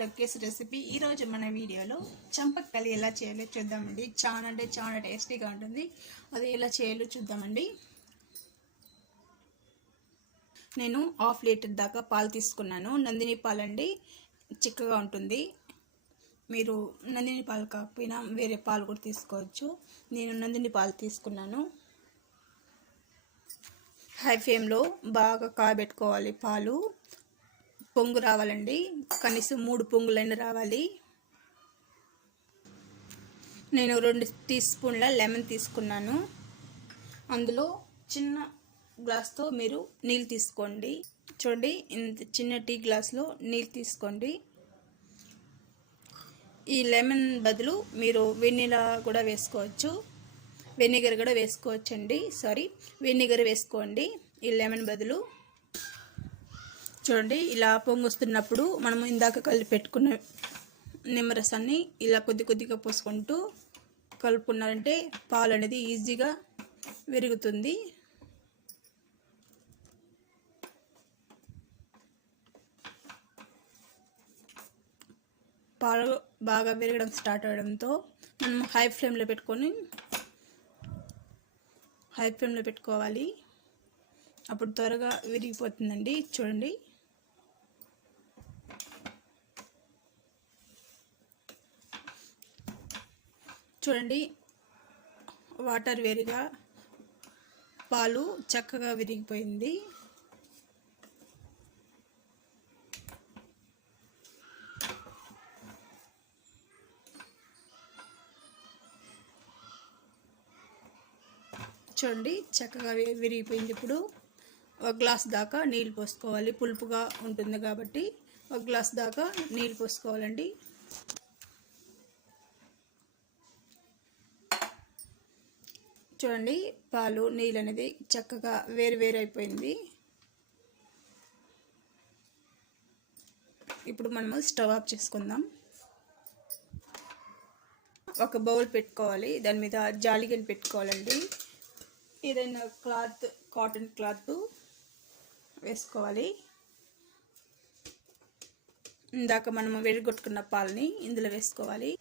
లొకేస్ recipe. ఈరోజు మన వీడియోలో చంపక్కలి ఎలా చేయాలో చూద్దామండి. చాలా అంటే చాలా టేస్టీగా ఉంటుంది. అది ఎలా చేయాలో చూద్దామండి. నేను 1/2 లీటర్ దాకా పాలు తీసుకున్నాను. నందిని పాలు అండి, చిక్కగా ఉంటుంది. మీరు నందిని పాలు కాకపోయినా వేరే పాలు కూడా తీసుకోవచ్చు. నేను నందిని పాలు తీసుకున్నాను. హై ఫ్లేమ్లో బాగా కాబెట్టుకోవాలి. పాలు పొంగు రావాలండి, కనీసం 3 పొంగులైనా రావాలి. నేను 2 టీ స్పూన్ల లెమన్ తీసుకున్నాను. అందులో చిన్న గ్లాస్తో మీరు నీళ్ళు తీసుకోండి. చూడండి, ఇంత చిన్న టీ గ్లాస్లో నీళ్ళు తీసుకోండి. ఈ లెమన్ బదులు మీరు వెనిలా కూడా వేసుకోవచ్చు, వెనిగర్ కూడా వేసుకోవచ్చండి. వెనిగర్ వేసుకోండి ఈ లెమన్ బదులు. చూడండి, ఇలా పొంగొస్తున్నప్పుడు మనము ఇందాక కలిపి పెట్టుకున్న నిమ్మరసాన్ని ఇలా కొద్ది కొద్దిగా పోసుకుంటూ కలుపుకున్నారంటే పాలు అనేది ఈజీగా విరుగుతుంది. పాలు బాగా విరగడం స్టార్ట్ అవడంతో మనం హై ఫ్లేమ్లో పెట్టుకోవాలి. అప్పుడు త్వరగా విరిగిపోతుందండి. చూడండి, వాటర్ వేరుగా పాలు చక్కగా విరిగిపోయింది. చూడండి, చక్కగా విరిగిపోయింది. ఇప్పుడు 1 గ్లాస్ దాకా నీళ్ళు పోసుకోవాలి. పులుపుగా ఉంటుంది కాబట్టి 1 గ్లాస్ దాకా నీళ్ళు పోసుకోవాలండి. చూడండి, పాలు నీళ్ళు అనేది చక్కగా వేరు అయిపోయింది. ఇప్పుడు మనము స్టవ్ ఆఫ్ చేసుకుందాం. ఒక బౌల్ పెట్టుకోవాలి, దాని మీద జాలిగని పెట్టుకోవాలండి. ఏదైనా క్లాత్, కాటన్ క్లాత్ వేసుకోవాలి. ఇందాక మనము విరగొట్టుకున్న పాలని ఇందులో వేసుకోవాలి.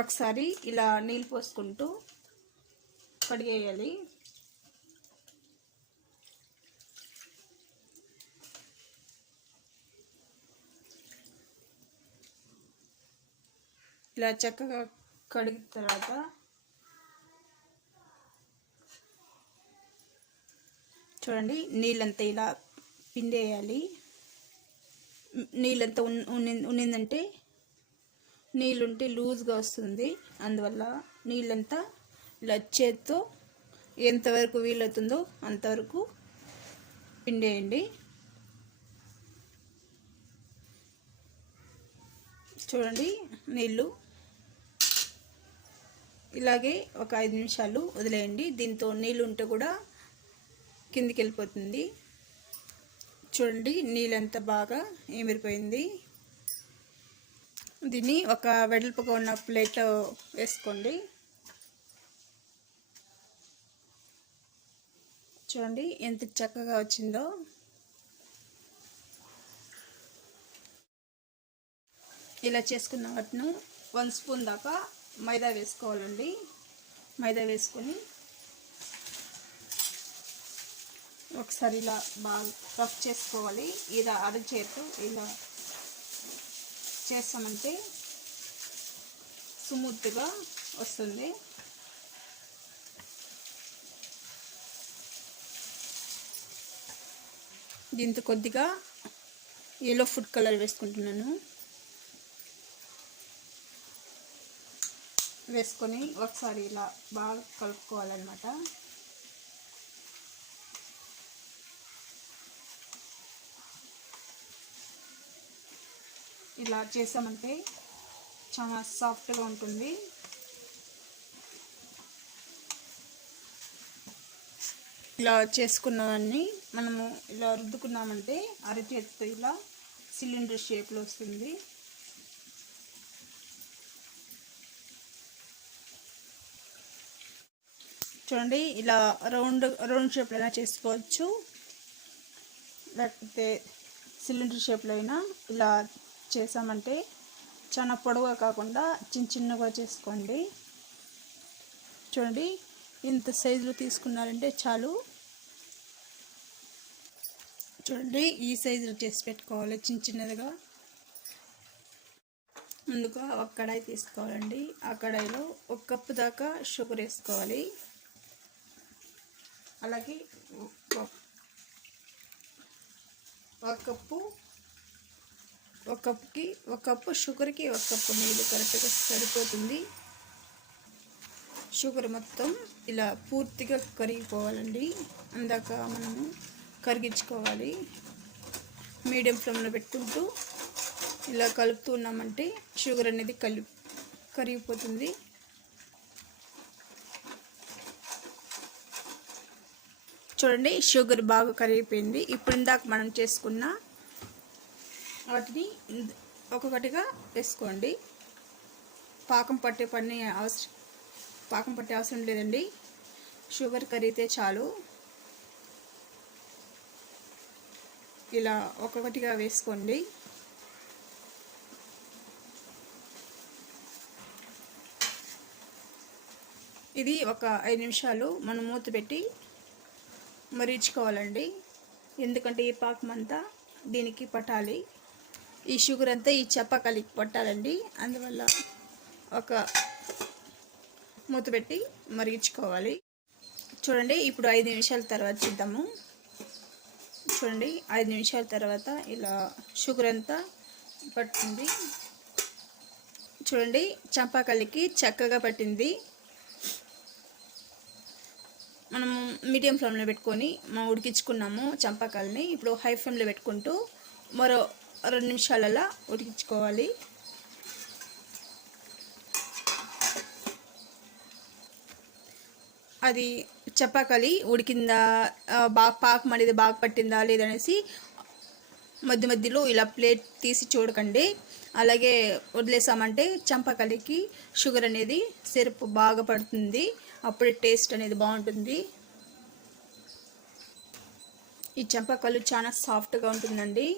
ఒకసారి ఇలా నీళ్ళు పోసుకుంటూ కడిగేయాలి. ఇలా చక్కగా కడిగిన తర్వాత చూడండి, నీళ్ళంతా ఇలా పిండేయాలి. నీళ్ళంతా ఉన్నిందంటే నీళ్ళుంటే లూజ్గా వస్తుంది. అందువల్ల నీళ్ళంతా ఇలా చేత్తో ఎంతవరకు వీలవుతుందో అంతవరకు పిండేయండి. చూడండి, నీళ్ళు ఇలాగే ఒక 5 నిమిషాలు వదిలేయండి. దీంతో నీళ్ళు ఉంటే కూడా కిందికి వెళ్ళిపోతుంది. చూడండి, నీళ్ళంతా బాగా ఏమిరిపోయింది. దీన్ని ఒక వెడల్పుగా ఉన్న ప్లేట్లో వేసుకోండి. చూడండి ఎంత చక్కగా వచ్చిందో. ఇలా చేసుకున్న వాటిని 1 స్పూన్ దాకా మైదా వేసుకోవాలండి. మైదా వేసుకొని ఒకసారి ఇలా బాగా రఫ్ చేసుకోవాలి. ఇలా అరచేతో ఇలా చేస్తామంటే స్మూత్గా వస్తుంది. దీంతో కొద్దిగా yellow ఫుడ్ కలర్ వేసుకుంటున్నాను. వేసుకొని ఒకసారి ఇలా బాగా కలుపుకోవాలన్నమాట. ఇలా చేసామంటే చాలా సాఫ్ట్గా ఉంటుంది. ఇలా చేసుకున్నవన్నీ మనము ఇలా రుద్దుకున్నామంటే అరచేతితో ఇలా సిలిండర్ షేప్లో వస్తుంది. చూడండి ఇలా రౌండ్ షేప్లో అయినా చేసుకోవచ్చు, లేకపోతే సిలిండర్ షేప్లో అయినా ఇలా చేసామంటే చాలా పొడవుగా కాకుండా చిన్నగా చేసుకోండి. చూడండి ఇంత సైజులో తీసుకున్నారంటే చాలు. చూడండి ఈ సైజులో చేసి పెట్టుకోవాలి చిన్నదిగా. ముందుగా ఒక కడాయి తీసుకోవాలండి. ఆ కడాయిలో 1 కప్పు దాకా షుగర్ వేసుకోవాలి. అలాగే 1 కప్పు షుగర్కి 1 కప్పు నీళ్ళు కరెక్ట్గా సరిపోతుంది. షుగర్ మొత్తం ఇలా పూర్తిగా కరిగిపోవాలండి. అందాక మనము కరిగించుకోవాలి. మీడియం ఫ్లేమ్లో పెట్టుకుంటూ ఇలా కలుపుతూ ఉన్నామంటే షుగర్ అనేది కరిగిపోతుంది. చూడండి షుగర్ బాగా కరిగిపోయింది. ఇప్పుడు ఇందాక మనం చేసుకున్న వాటిని ఒక్కొక్కటిగా వేసుకోండి. పాకం పట్టే అవసరం లేదండి, షుగర్ కరిగితే చాలు. ఇలా ఒక్కొక్కటిగా వేసుకోండి. ఇది ఒక 5 నిమిషాలు మనం మూత పెట్టి మరిగించుకోవాలండి. ఎందుకంటే ఈ పాకం అంతా దీనికి పట్టాలి, ఈ షుగర్ అంతా ఈ చపాతీకి పట్టాలండి. అందువల్ల ఒక మూత పెట్టి మరిగించుకోవాలి. చూడండి ఇప్పుడు 5 నిమిషాల తర్వాత చూద్దాము. చూడండి 5 నిమిషాల తర్వాత ఇలా షుగర్ అంతా పట్టింది. చూడండి చపాతీకి చక్కగా పట్టింది. మనము మీడియం ఫ్లేమ్లో పెట్టుకొని మనం ఉడికించుకున్నాము చంపాకాయలని. ఇప్పుడు హై ఫ్లేమ్లో పెట్టుకుంటూ మరో 2 నిమిషాలలో ఉడికించుకోవాలి. అది చపాతీ ఉడికిందా, పాకం అనేది బాగా పట్టిందా లేదనేసి మధ్య మధ్యలో ఇలా ప్లేట్ తీసి చూడకండి. అలాగే వదిలేసామంటే చంపాతీకి షుగర్ అనేది సిరప్ బాగా పడుతుంది, అప్పుడే టేస్ట్ అనేది బాగుంటుంది. ఈ చంపాకాయలు చాలా సాఫ్ట్గా ఉంటుందండి.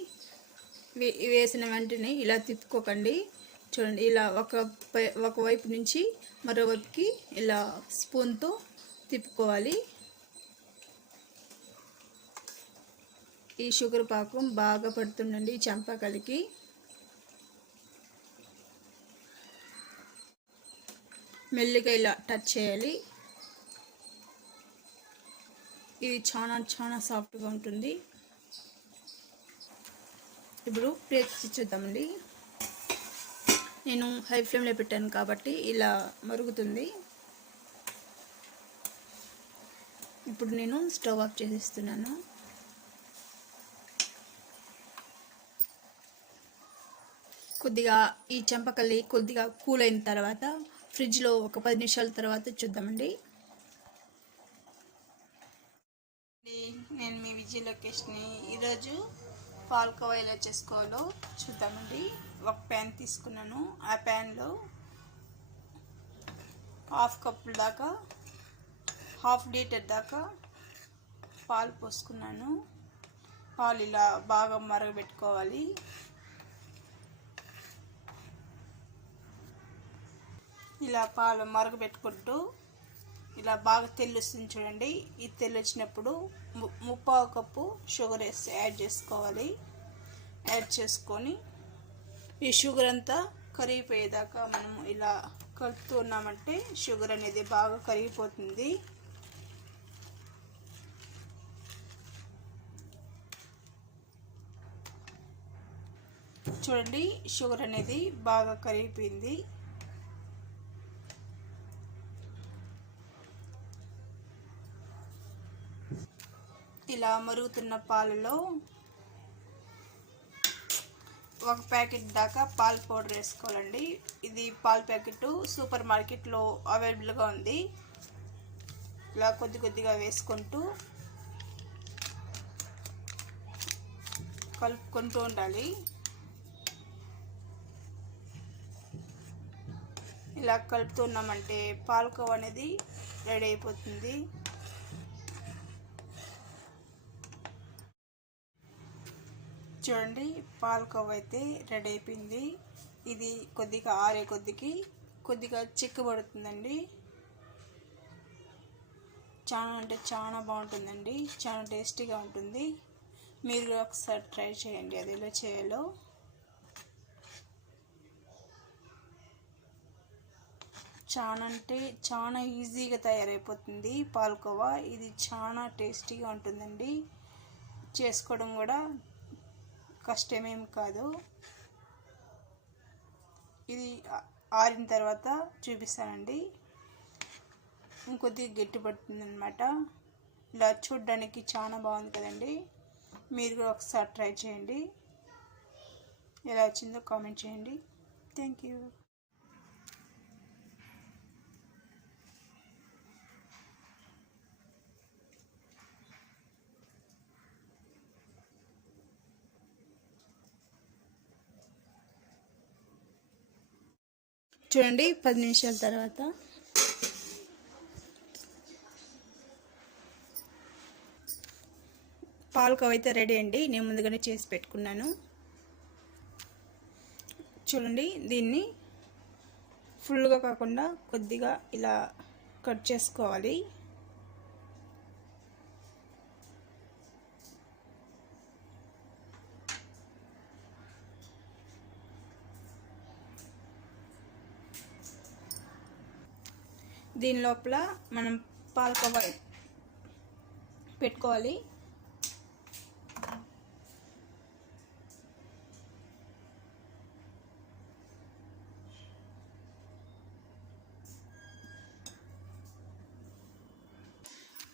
వేసిన వెంటనే ఇలా తిప్పుకోకండి. చూడండి ఇలా ఒకవైపు నుంచి మరోవైపుకి ఇలా స్పూన్తో తిప్పుకోవాలి. ఈ షుగర్ పాకం బాగా పడుతుందండి ఈ చంపాకాయలకి. మెల్లిగా ఇలా టచ్ చేయాలి. ఇది చాలా సాఫ్ట్గా ఉంటుంది. ఇప్పుడు ప్లేట్ చూద్దామండి. నేను హై ఫ్లేమ్లో పెట్టాను కాబట్టి ఇలా మరుగుతుంది. ఇప్పుడు నేను స్టవ్ ఆఫ్ చేసేస్తున్నాను. కొద్దిగా ఈ చంపాకాయలు కొద్దిగా కూల్ అయిన తర్వాత ఫ్రిడ్జ్లో ఒక 10 నిమిషాల తర్వాత చూద్దామండి. నేను మీ విజయ లొకేషన్ని ఈరోజు పాలకోవా ఎలా చేసుకోవాలో చూద్దామండి. ఒక ప్యాన్ తీసుకున్నాను. ఆ ప్యాన్లో 1/2 కప్పు దాకా 1/2 లీటర్ దాకా పాలు పోసుకున్నాను. పాలు ఇలా బాగా మరగబెట్టుకోవాలి. ఇలా పాలు మరగబెట్టుకుంటూ ఇలా బాగా తెల్లు వస్తుంది చూడండి. ఈ తెల్లు వచ్చినప్పుడు 3/4 కప్పు షుగర్ యాడ్ చేసుకోవాలి. యాడ్ చేసుకొని ఈ షుగర్ అంతా కరిగిపోయేదాకా మనం ఇలా కలుపుతూ ఉన్నామంటే షుగర్ అనేది బాగా కరిగిపోతుంది. చూడండి షుగర్ అనేది బాగా కరిగిపోయింది. ఇలా మరుగుతున్న పాలలో 1 ప్యాకెట్ దాకా పాల పౌడర్ వేసుకోవాలండి. ఇది పాల ప్యాకెట్ సూపర్ మార్కెట్లో అవైలబుల్గా ఉంది. ఇలా కొద్దిగా వేసుకుంటూ కలుపుకుంటూ ఉండాలి. ఇలా కలుపుతున్నామంటే పాలకోవా అనేది రెడీ అయిపోతుంది. చూడండి, పాలకోవా అయితే రెడీ అయిపోయింది. ఇది కొద్దిగా ఆరే కొద్దిగా చిక్కబడుతుందండి. చాలా అంటే చాలా బాగుంటుందండి, చాలా టేస్టీగా ఉంటుంది. మీరు ఒకసారి ట్రై చేయండి అది ఎలా చేయాలో. చాలా అంటే చాలా ఈజీగా తయారైపోతుంది పాలకోవా. ఇది చాలా టేస్టీగా ఉంటుందండి. చేసుకోవడం కూడా కష్టమేం కాదు. ఇది ఆరిన తర్వాత చూపిస్తానండి. ఇంకొద్దిగా గట్టి పడుతుంది అనమాట. ఇలా చూడ్డానికి చాలా బాగుంది కదండి. మీరు కూడా ఒకసారి ట్రై చేయండి. ఎలా వచ్చిందో కామెంట్ చేయండి. Thank you. చూడండి, 10 నిమిషాల తర్వాత పాలకోవా అయితే రెడీ అండి. నేను ముందుగానే చేసి పెట్టుకున్నాను. చూడండి, దీన్ని ఫుల్గా కాకుండా కొద్దిగా ఇలా కట్ చేసుకోవాలి. దీని లోపల మనం పాలకోవా పెట్టుకోవాలి.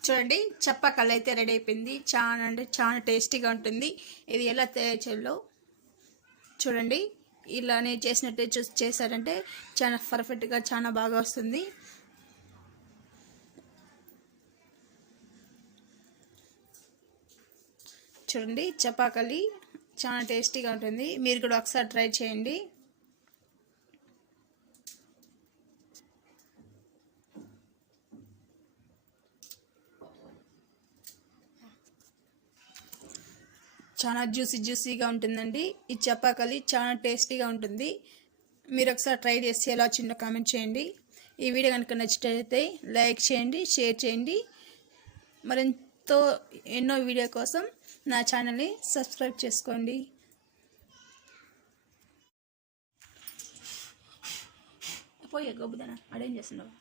చూడండి, చప్పకల్లు అయితే రెడీ అయిపోయింది. చాలా అంటే చాలా టేస్టీగా ఉంటుంది. ఇది ఎలా తయారు చేయాలో చూడండి. ఇలానే చేసినట్టే చేశారంటే చాలా పర్ఫెక్ట్గా చాలా బాగా వస్తుంది. చూడండి, చపాకలి చాలా టేస్టీగా ఉంటుంది. మీరు కూడా ఒకసారి ట్రై చేయండి. చాలా జ్యూసీగా ఉంటుందండి. ఈ చపాకలి చాలా టేస్టీగా ఉంటుంది. మీరు ఒకసారి ట్రై చేసి ఎలా వచ్చిందో కామెంట్ చేయండి. ఈ వీడియో కనుక నచ్చినట్లయితే లైక్ చేయండి, షేర్ చేయండి. మరింతో ఎన్నో వీడియో కోసం నా ఛానల్ని సబ్స్క్రైబ్ చేసుకోండి. పోయే గొబ్బుదనా అడేం చేస్తున్నావు?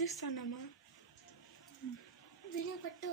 తీస్తానమ్మా. వీడియో పట్టు.